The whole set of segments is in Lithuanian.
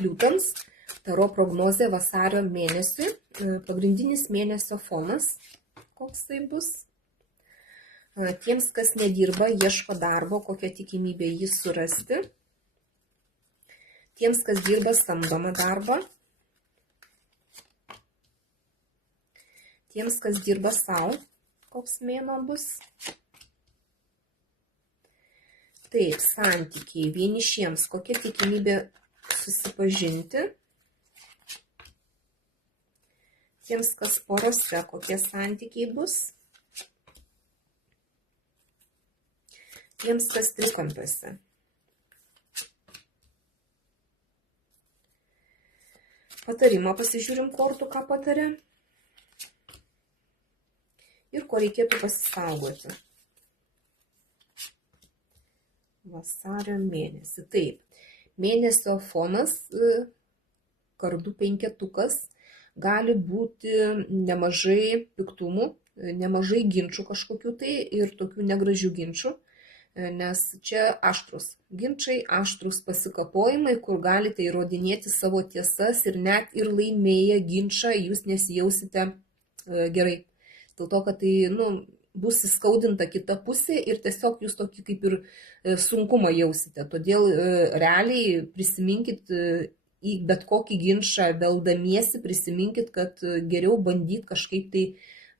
Liūtams taro prognozė vasario mėnesiui. Pagrindinis mėnesio fonas, koks tai bus. Tiems, kas nedirba, ieško darbo, kokia tikimybė jį surasti. Tiems, kas dirba samdomą darbą. Tiems, kas dirba savo, koks mėnuo bus. Taip, santykiai vienišiems, kokia tikimybė susipažinti. Tiems, kas porose, kokie santykiai bus. Tiems, kas trikampiuose. Patarimą pasižiūrim kortų, ką patarė. Ir ko reikėtų pasisaugoti. Vasario mėnesį. Taip, mėnesio fonas, kardų penketukas, gali būti nemažai piktumų, nemažai ginčių kažkokių tai ir tokių negražių ginčių, nes čia aštrus ginčiai, aštrus pasikapojimai, kur galite įrodinėti savo tiesas ir net ir laimėję ginčą jūs nesijausite gerai. Dėl to, kad tai bus įskaudinta kita pusė ir tiesiog jūs tokį kaip ir sunkumą jausite. Todėl realiai prisiminkit į bet kokį ginčą veldamiesi, prisiminkit, kad geriau bandyti kažkaip tai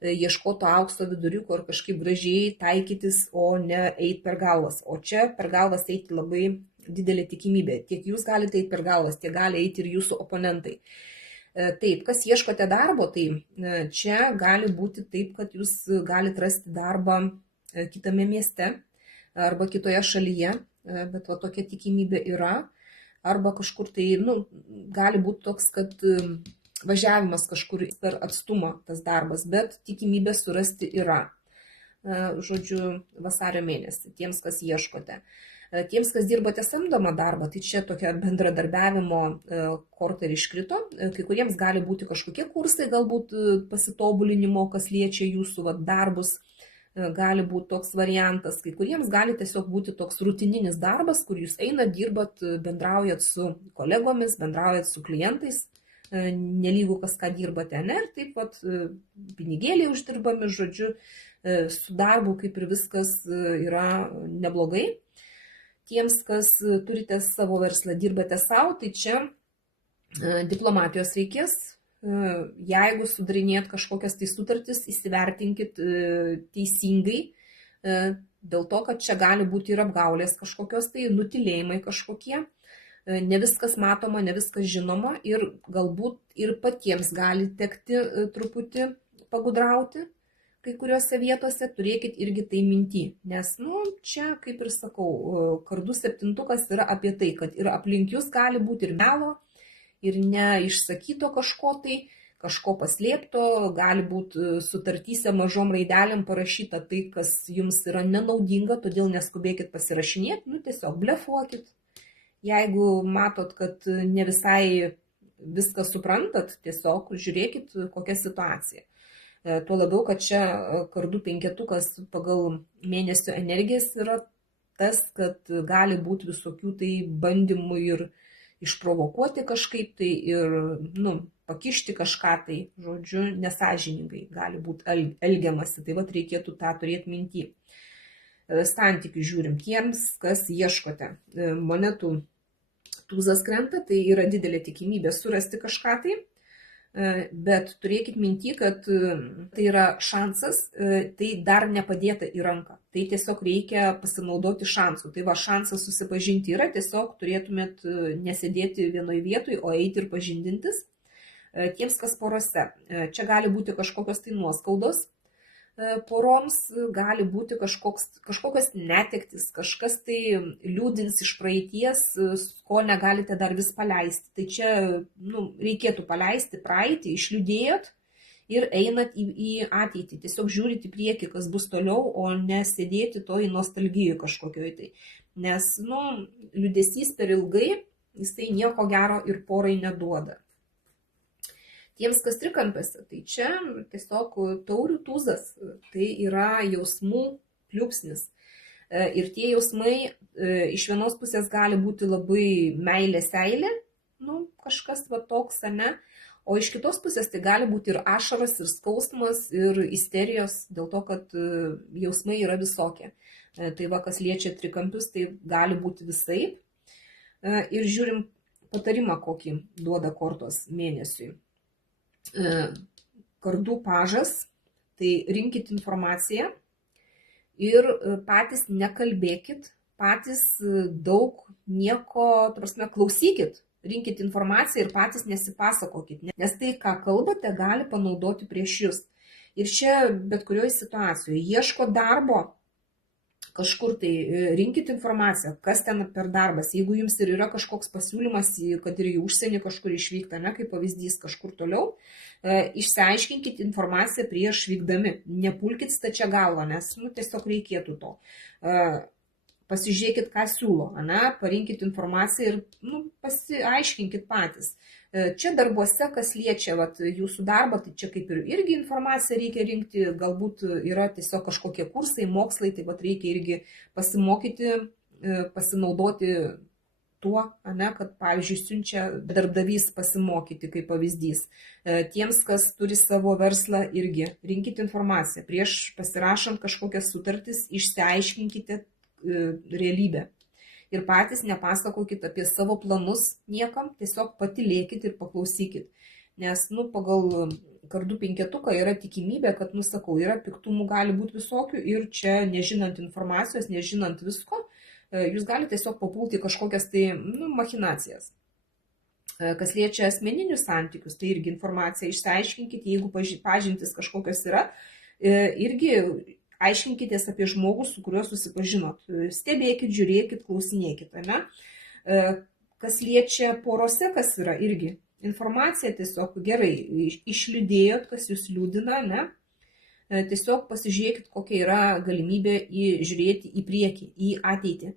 ieškoti aukso viduriuko ar kažkaip gražiai taikytis, o ne eiti per galvas. O čia per galvas eiti labai didelė tikimybė. Tiek jūs galite eiti per galvas, tiek gali eiti ir jūsų oponentai. Taip, kas ieškote darbo, tai čia gali būti taip, kad jūs galite rasti darbą kitame mieste arba kitoje šalyje, bet va tokia tikimybė yra, arba kažkur tai, gali būti toks, kad važiavimas kažkur per atstumą tas darbas, bet tikimybė surasti yra. Žodžiu, vasario mėnesį, tiems, kas ieškote. Tiems, kas dirbate samdomą darbą, tai čia tokia bendradarbiavimo korta ir iškrito. Kai kuriems gali būti kažkokie kursai, galbūt pasitobulinimo, kas liečia jūsų darbus, gali būti toks variantas. Kai kuriems gali tiesiog būti toks rutininis darbas, kur jūs einat, dirbat, bendraujat su kolegomis, bendraujat su klientais, nelygų kas ką dirbate, ne? Ir taip pinigėliai uždirbami, žodžiu, su darbu kaip ir viskas yra neblogai. Tiems, kas turite savo verslą, dirbate savo, tai čia diplomatijos reikės. Jeigu sudarinėt kažkokias tai sutartis, įsivertinkit teisingai, dėl to, kad čia gali būti ir apgaulės kažkokios tai, nutilėjimai kažkokie. Ne viskas matoma, ne viskas žinoma ir galbūt ir patiems gali tekti truputį pagudrauti. Kai kuriuose vietose turėkit irgi tai minty, nes čia, kaip ir sakau, kardų septintukas yra apie tai, kad ir aplink jūs gali būti ir melo, ir neišsakyto kažko tai, kažko paslėpto, gali būti sutartyse mažom raidelėm parašyta tai, kas jums yra nenaudinga, todėl neskubėkit pasirašinėti, tiesiog blefuokit. Jeigu matot, kad ne visai viską suprantat, tiesiog žiūrėkit, kokia situacija. Tuo labiau, kad čia kardų penketukas pagal mėnesio energijas yra tas, kad gali būti visokių tai bandymų ir išprovokuoti kažkaip tai ir pakišti kažką tai, žodžiu, nesąžiningai gali būti elgiamasi. Tai reikėtų tą turėti minty. Santykių žiūrim tiems, kas ieškote. Monetų tūzas krenta, tai yra didelė tikimybė surasti kažką tai. Bet turėkit minty, kad tai yra šansas, tai dar nepadėta į ranką. Tai tiesiog reikia pasinaudoti šansų. Tai šansas susipažinti yra, tiesiog turėtumėt nesėdėti vienoje vietoje, o eiti ir pažindintis. Tiems, kas porose. Čia gali būti kažkokios tai nuoskaudos. Poroms gali būti kažkokios netektis, kažkas tai liūdins iš praeities, ko negalite dar vis paleisti. Tai čia reikėtų paleisti praeitį, išliūdėjot ir einat į ateitį. Tiesiog žiūrit į priekį, kas bus toliau, o nesėdėti to į nostalgiją kažkokioj tai. Nes liūdesys per ilgai, jisai nieko gero ir porai neduoda. Tiems, kas trikampiuose, tai čia tiesiog taurių tūzas, tai yra jausmų pliūpsnis. Ir tie jausmai iš vienos pusės gali būti labai meilė seilė, kažkas va toks, ane? O iš kitos pusės tai gali būti ir ašaras, ir skausmas, ir isterijos, dėl to, kad jausmai yra visokie. Tai va, kas liečia trikampius, tai gali būti visaip. Ir žiūrim patarimą, kokį duoda kortos mėnesiui. Kardų pažas, tai rinkit informaciją ir patys nekalbėkit, patys daug nieko, klausykit. Rinkit informaciją ir patys nesipasakokit, nes tai, ką kalbate, gali panaudoti prieš jūs. Ir čia bet kurioje situacijoje ieško darbo kažkur, tai rinkit informaciją, kas ten per darbas. Jeigu jums ir yra kažkoks pasiūlymas, kad ir į užsienį kažkur išvykta, ne, kaip pavyzdys kažkur toliau, išsiaiškinkit informaciją prieš vykdami. Nepulkit stačia galva, nes tiesiog reikėtų to. Pasižiūrėkit, ką siūlo, parinkit informaciją ir pasiaiškinkit patys. Čia darbuose, kas liečia jūsų darbą, tai čia kaip ir irgi informaciją reikia rinkti, galbūt yra tiesiog kažkokie kursai, mokslai, tai reikia irgi pasimokyti, pasinaudoti tuo, kad, pavyzdžiui, siunčia darbdavys pasimokyti, kaip pavyzdys. Tiems, kas turi savo verslą, irgi rinkit informaciją. Prieš pasirašant kažkokias sutartis, išsiaiškinkite realybę. Ir patys nepasakokit apie savo planus niekam, tiesiog patylėkit ir paklausykit. Nes, pagal kardų penketuką yra tikimybė, kad, yra piktumų gali būti visokių ir čia, nežinant informacijos, nežinant visko, jūs galite tiesiog papulti kažkokias tai, machinacijas. Kas liečia asmeninius santykius, tai irgi informaciją išsiaiškinkit, jeigu pažintis kažkokios yra, irgi aiškinkitės apie žmogų, su kuriuo susipažinot. Stebėkit, žiūrėkit, klausinėkit. Kas liečia porose, kas yra irgi informacija, tiesiog gerai išliūdėjot, kas jūs liūdina, tiesiog pasižiūrėkit, kokia yra galimybė žiūrėti į priekį, į ateitį.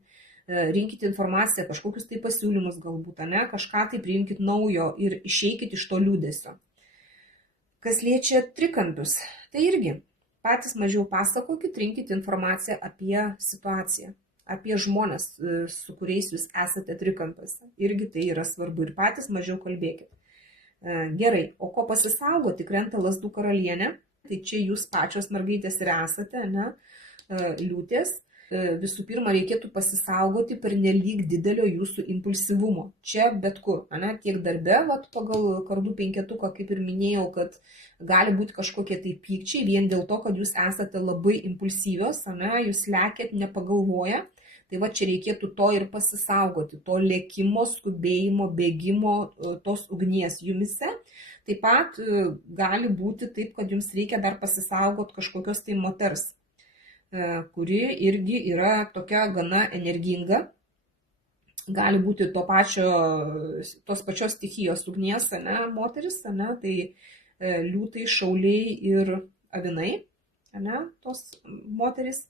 Rinkit informaciją, kažkokius tai pasiūlymus galbūt, kažką tai priimkit naujo ir išeikit iš to liūdesio. Kas liečia trikampius, tai irgi patys mažiau pasakokit, rinkit informaciją apie situaciją, apie žmonės, su kuriais jūs esate trikampiuose. Irgi tai yra svarbu ir patys mažiau kalbėkit. Gerai, o ko pasisaugoti, krenta lazdų karalienė, tai čia jūs pačios mergaitės ir esate, liūtės. Visų pirma, reikėtų pasisaugoti per nelyg didelio jūsų impulsyvumo. Čia bet kur, tiek darbe, pagal kardų penketuką, kaip ir minėjau, kad gali būti kažkokie tai pykčiai, vien dėl to, kad jūs esate labai impulsyvios, jūs lekiat nepagalvoję, tai čia reikėtų to ir pasisaugoti, to lėkimo, skubėjimo, bėgimo, tos ugnies jumise. Taip pat gali būti taip, kad jums reikia dar pasisaugoti kažkokios tai moters, kuri irgi yra tokia gana energinga, gali būti tos pačios stichijos ugnies, moteris, tai liūtai, šauliai ir avinai, tos moteris,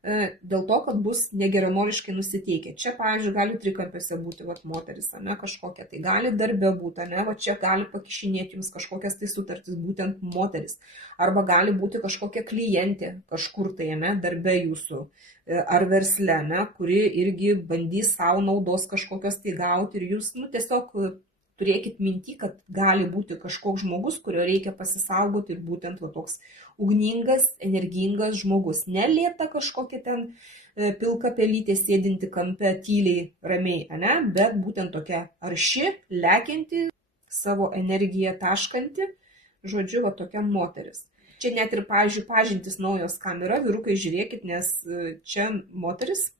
dėl to, kad bus negeranoriškai nusiteikę. Čia, pavyzdžiui, gali trikampiuose būti moteris, kažkokia, tai gali darbe būti, čia gali pakišinėti jums kažkokias tai sutartis, būtent moteris. Arba gali būti kažkokia klientė kažkur tai, darbe jūsų, ar versle, kuri irgi bandys savo naudos kažkokios tai gauti ir jūs, tiesiog turėkit minti, kad gali būti kažkoks žmogus, kurio reikia pasisaugoti ir būtent toks ugningas, energingas žmogus. Nelėta kažkokia ten pilka pelytė sėdinti kampe tyliai, ramiai, bet būtent tokia arši, lekianti, savo energiją taškanti, žodžiu, tokia moteris. Čia net ir, pavyzdžiui, pažintis naujos, kam yra, vyrukai, žiūrėkit, nes čia moteris,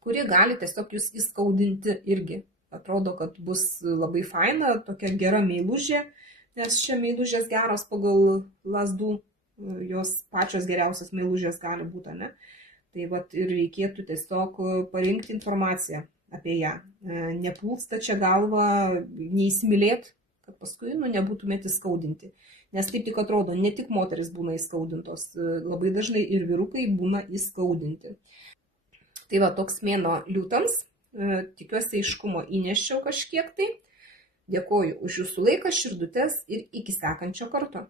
kuri gali tiesiog jūs įskaudinti irgi. Atrodo, kad bus labai faina, tokia gera meilužė, nes čia meilužės geros pagal lazdų, jos pačios geriausios meilužės gali būti, Tai ir reikėtų tiesiog parinkti informaciją apie ją. Nepulsta čia galva, neįsimylėt, kad paskui nebūtumėte įskaudinti. Nes taip tik atrodo, ne tik moteris būna įskaudintos, labai dažnai ir vyrukai būna įskaudinti. Tai toks mėnuo liūtams. Tikiuosi aiškumo įnešiau kažkiek tai. Dėkoju už jūsų laiką, širdutes ir iki sekančio karto.